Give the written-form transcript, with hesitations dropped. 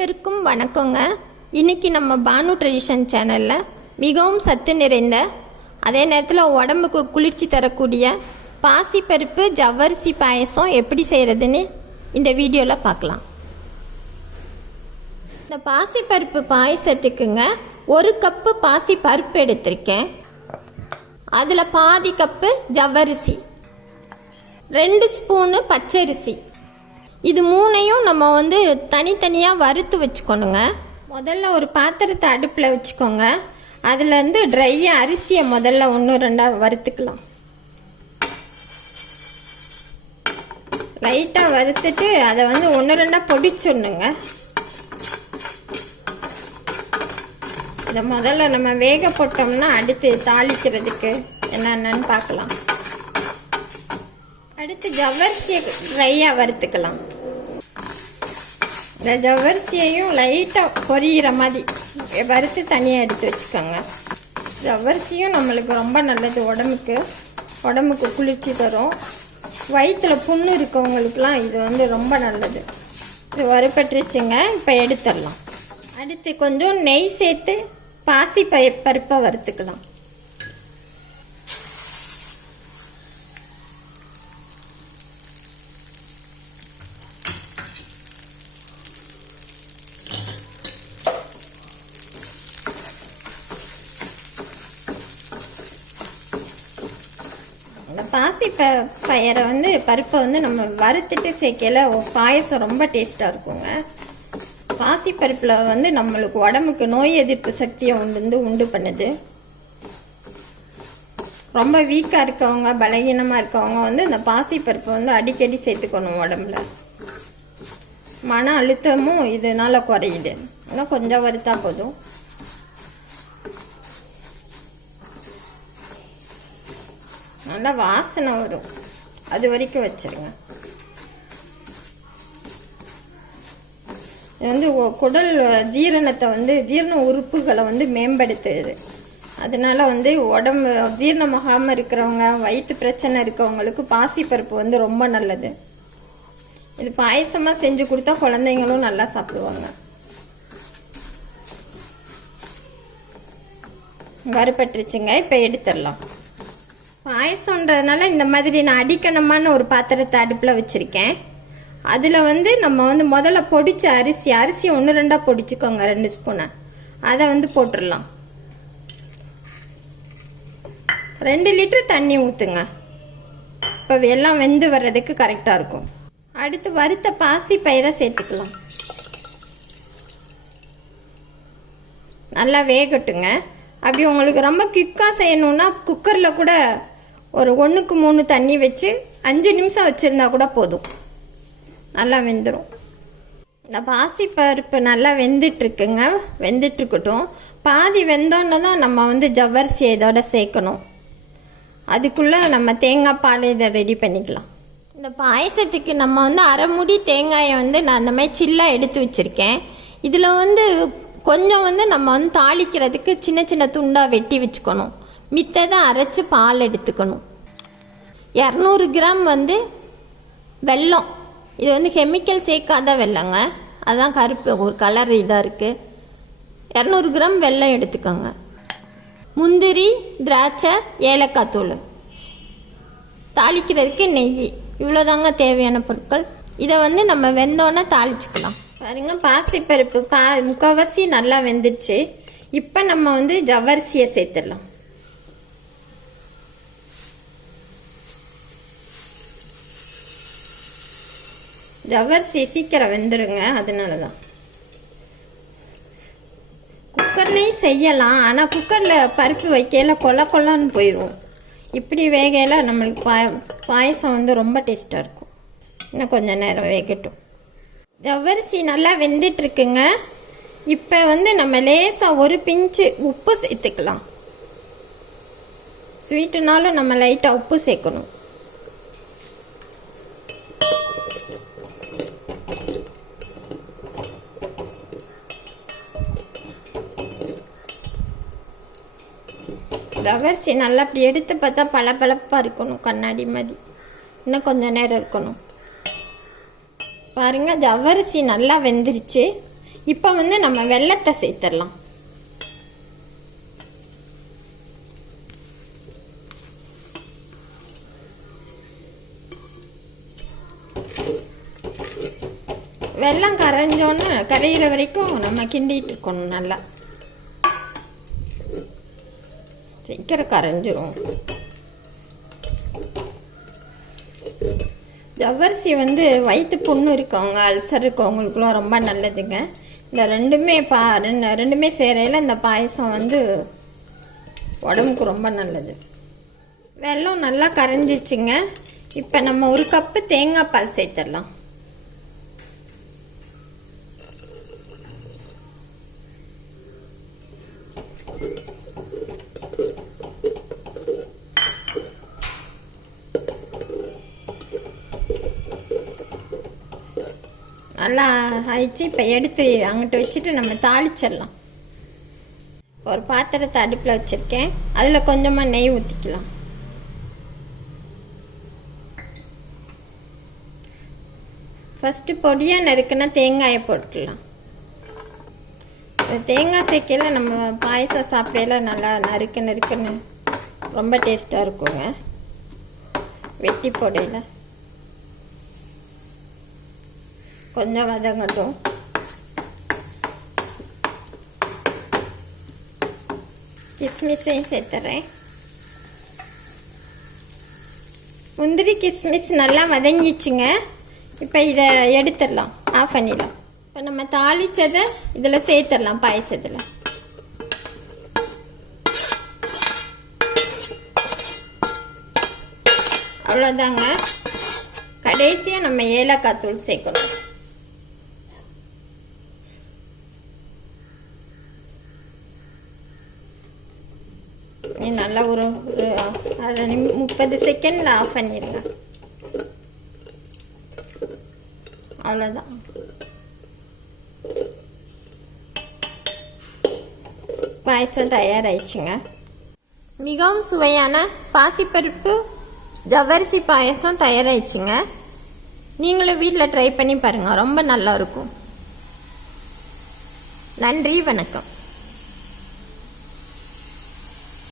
அனைவருக்கும் வணக்கங்க. இன்றைக்கி நம்ம பானு ட்ரெடிஷன் சேனலில் மிகவும் சத்து நிறைந்த அதே நேரத்தில் உடம்புக்கு குளிர்ச்சி தரக்கூடிய பாசிப்பருப்பு ஜவ்வரிசி பாயசம் எப்படி செய்கிறதுன்னு இந்த வீடியோவில் பார்க்கலாம். இந்த பாசிப்பருப்பு பாயசத்துக்குங்க 1 கப்பு பாசிப்பருப்பு எடுத்திருக்கேன். அதில் பாதி கப்பு ஜவ்வரிசி, 2 ஸ்பூனு பச்சரிசி, இது 3ஐயும் நம்ம தனித்தனியாக வறுத்து வச்சுக்கணுங்க. முதல்ல ஒரு பாத்திரத்தை அடுப்பில் வச்சுக்கோங்க. அதுலேருந்து ட்ரையாக அரிசியை முதல்ல 1-2 வறுத்துக்கலாம். லைட்டாக வறுத்துட்டு அதை 1-2 பொடிச்சிடணுங்க. இதை முதல்ல நம்ம வேக போட்டோம்னா அடுத்து தாளிக்கிறதுக்கு என்னென்னு பார்க்கலாம். அடுத்து ஜவ்வரிசியை ட்ரையாக வறுத்துக்கலாம். இந்த ஜவ்வரிசியையும் லைட்டாக பொரியிற மாதிரி வறுத்து தனியாக எடுத்து வச்சுக்கோங்க. ஜவ்வரிசியும் நம்மளுக்கு ரொம்ப நல்லது, உடம்புக்கு குளிர்ச்சி தரும். வயிற்றில் புண்ணு இருக்கவங்களுக்குலாம் இது ரொம்ப நல்லது. இது வறுப்பட்டுருச்சுங்க. இப்போ எடுத்துடலாம். அடுத்து கொஞ்சம் நெய் சேர்த்து பாசி பருப்பை வறுத்துக்கலாம். இந்த பாசி பயிரை பருப்பை நம்ம வறுத்துட்டு சேர்க்கல பாயசம் ரொம்ப டேஸ்ட்டாக இருக்குங்க. பாசி பருப்பில் நம்மளுக்கு உடம்புக்கு நோய் எதிர்ப்பு சக்தியை உண்டு பண்ணுது. ரொம்ப வீக்காக இருக்கவங்க, பலகீனமாக இருக்கவங்க இந்த பாசி பருப்பை அடிக்கடி சேர்த்துக்கணும். உடம்புல மன அழுத்தமும் இதனால் குறையுது. இன்னும் கொஞ்சம் வறுத்தா போதும். நல்லா வாசனை வரும், அது வரைக்கும் வச்சிருங்க. இது குடல் ஜீரணத்தை ஜீரண உறுப்புகளை மேம்படுத்துது. அதனால உடம்பு ஜீரணமாகாமல் இருக்கிறவங்க, வயிற்று பிரச்சனை இருக்கவங்களுக்கு பாசிப்பருப்பு ரொம்ப நல்லது. இது பாயசமாக செஞ்சு கொடுத்தா குழந்தைங்களும் நல்லா சாப்பிடுவாங்க. வறுபட்டுருச்சுங்க. இப்போ எடுத்துடலாம். பாயசம்ன்றதுனால இந்த மாதிரி நான் அடிக்கணமான ஒரு பாத்திரத்தை அடுப்பில் வச்சுருக்கேன். அதில் நம்ம முதல்ல பொடிச்ச அரிசியை 1-2 பொடிச்சுக்கோங்க. 2 ஸ்பூனை அதை போட்டுடலாம். 2 லிட்டர் தண்ணி ஊற்றுங்க. இப்போ எல்லாம் வெந்து வர்றதுக்கு கரெக்டாக இருக்கும். அடுத்து வறுத்த பாசி பயிரை சேர்த்துக்கலாம். நல்லா வேகட்டுங்க. அப்படி உங்களுக்கு ரொம்ப குயிக்காக செய்யணுன்னா குக்கரில் கூட ஒரு 1க்கு 3 தண்ணி வச்சு 5 நிமிஷம் வச்சுருந்தா கூட போதும், நல்லா வெந்துடும். இந்த பாசிப்பருப்பு நல்லா வெந்துட்டுருக்குங்க. வெந்துட்டுருக்கட்டும். பாதி வெந்தோன்னு தான் நம்ம ஜவ்வரிசியை இதோட சேர்க்கணும். அதுக்குள்ளே நம்ம தேங்காய் பால் இதை ரெடி பண்ணிக்கலாம். இந்த பாயசத்துக்கு நம்ம அரை மூடி தேங்காயை நான் அந்த மாதிரி சில்லாக எடுத்து வச்சுருக்கேன். இதில் கொஞ்சம் நம்ம தாளிக்கிறதுக்கு சின்ன சின்ன துண்டாக வெட்டி வச்சுக்கணும். மித்ததை அரைச்சி பால் எடுத்துக்கணும். 200 கிராம் வெல்லம். இது கெமிக்கல் சேர்க்காத வெல்லங்க, அதுதான் கருப்பு ஒரு கலர் இதாக இருக்குது. 200 கிராம் வெல்லம் எடுத்துக்கோங்க. முந்திரி, திராட்சை, ஏலக்காய் தூள், தாளிக்கிறதுக்கு நெய், இவ்வளோதாங்க தேவையான பொருட்கள். இதை நம்ம வெந்தோன்னே தாளிச்சுக்கலாம். பாருங்க, பாசிப்பருப்பு முக்கால்வாசி நல்லா வெந்துடுச்சு. இப்போ நம்ம ஜவ்வரிசியை சேர்த்துடலாம். ஜவ்வரிசி சீக்கிரம் வெந்துருங்க, அதனால தான். குக்கர்லேயும் செய்யலாம், ஆனால் குக்கரில் பருப்பு வைக்கல கொல்லன்னு போயிடும். இப்படி வேகையில் நம்மளுக்கு பாயசம் ரொம்ப டேஸ்ட்டாக இருக்கும். இன்னும் கொஞ்சம் நேரம் வேகட்டும். ஜவ்வரிசி நல்லா வெந்துட்டுருக்குங்க. இப்போ நம்ம லேசாக 1 பிஞ்சு உப்பு சேர்த்துக்கலாம். ஸ்வீட்டுனாலும் நம்ம லைட்டாக உப்பு சேர்க்கணும். ஜவ்வரிசி நல்லா அப்படி எடுத்து பார்த்தா பளபளப்பாக இருக்கணும், கண்ணாடி மாதிரி. இன்னும் கொஞ்சம் நேரம் இருக்கணும். பாருங்கள், ஜவ்வரிசி நல்லா வெந்துருச்சு. இப்போ வந்து நம்ம வெல்லத்தை சேர்த்துடலாம். வெல்லம் கரைஞ்சோன்னு கரையிற வரைக்கும் நம்ம கிண்டிட்டு இருக்கணும். நல்லா சீக்கிரம் கரைஞ்சிரும். ஜவ்வரிசி வந்து வயிற்று புண்ணு இருக்கவங்க, அல்சர் இருக்கவங்களுக்குலாம் ரொம்ப நல்லதுங்க. இந்த ரெண்டுமே சேரையில் இந்த பாயசம் வந்து உடம்புக்கு ரொம்ப நல்லது. வெல்லம் நல்லா கரைஞ்சிச்சுங்க. இப்போ நம்ம 1 கப்பு தேங்காய் பால் சேர்த்துடலாம். நல்லா ஆயிடுச்சு. இப்போ எடுத்து அங்கிட்ட வச்சுட்டு நம்ம தாளிச்சிடலாம். ஒரு பாத்திரத்தை அடுப்பில் வச்சுருக்கேன். அதில் கொஞ்சமாக நெய் ஊற்றிக்கலாம். ஃபஸ்ட்டு பொடியாக நறுக்குன்னா தேங்காயை போட்டுக்கலாம். தேங்காய் சேர்க்கையில் நம்ம பாயசம் சாப்பிடையில நல்லா நறுக்குன்னு ரொம்ப டேஸ்ட்டாக இருக்குங்க. வெட்டி போடையில் கொஞ்சம் வதங்கட்டும். கிஸ்மிஸையும் சேர்த்துறேன். முந்திரி கிஸ்மிஸ் நல்லா வதங்கிச்சுங்க. இப்போ இதை எடுத்துடலாம், ஆஃப் பண்ணிடலாம். இப்போ நம்ம தாளித்ததை இதில் சேர்த்துடலாம் பாயசத்தில். அவ்வளோதாங்க. கடைசியாக நம்ம ஏலக்காய் தூள் சேர்க்கணும். நல்லா ஒரு 30 செகண்டில் ஆஃப் பண்ணிடுங்க. அவ்வளோதான். பாயசம் தயாராகிடுச்சுங்க. மிகவும் சுவையான பாசிப்பருப்பு ஜவ்வரிசி பாயசம் தயாராகிடுச்சுங்க. நீங்களும் வீட்டில் ட்ரை பண்ணி பாருங்கள், ரொம்ப நல்லா இருக்கும். நன்றி, வணக்கம்.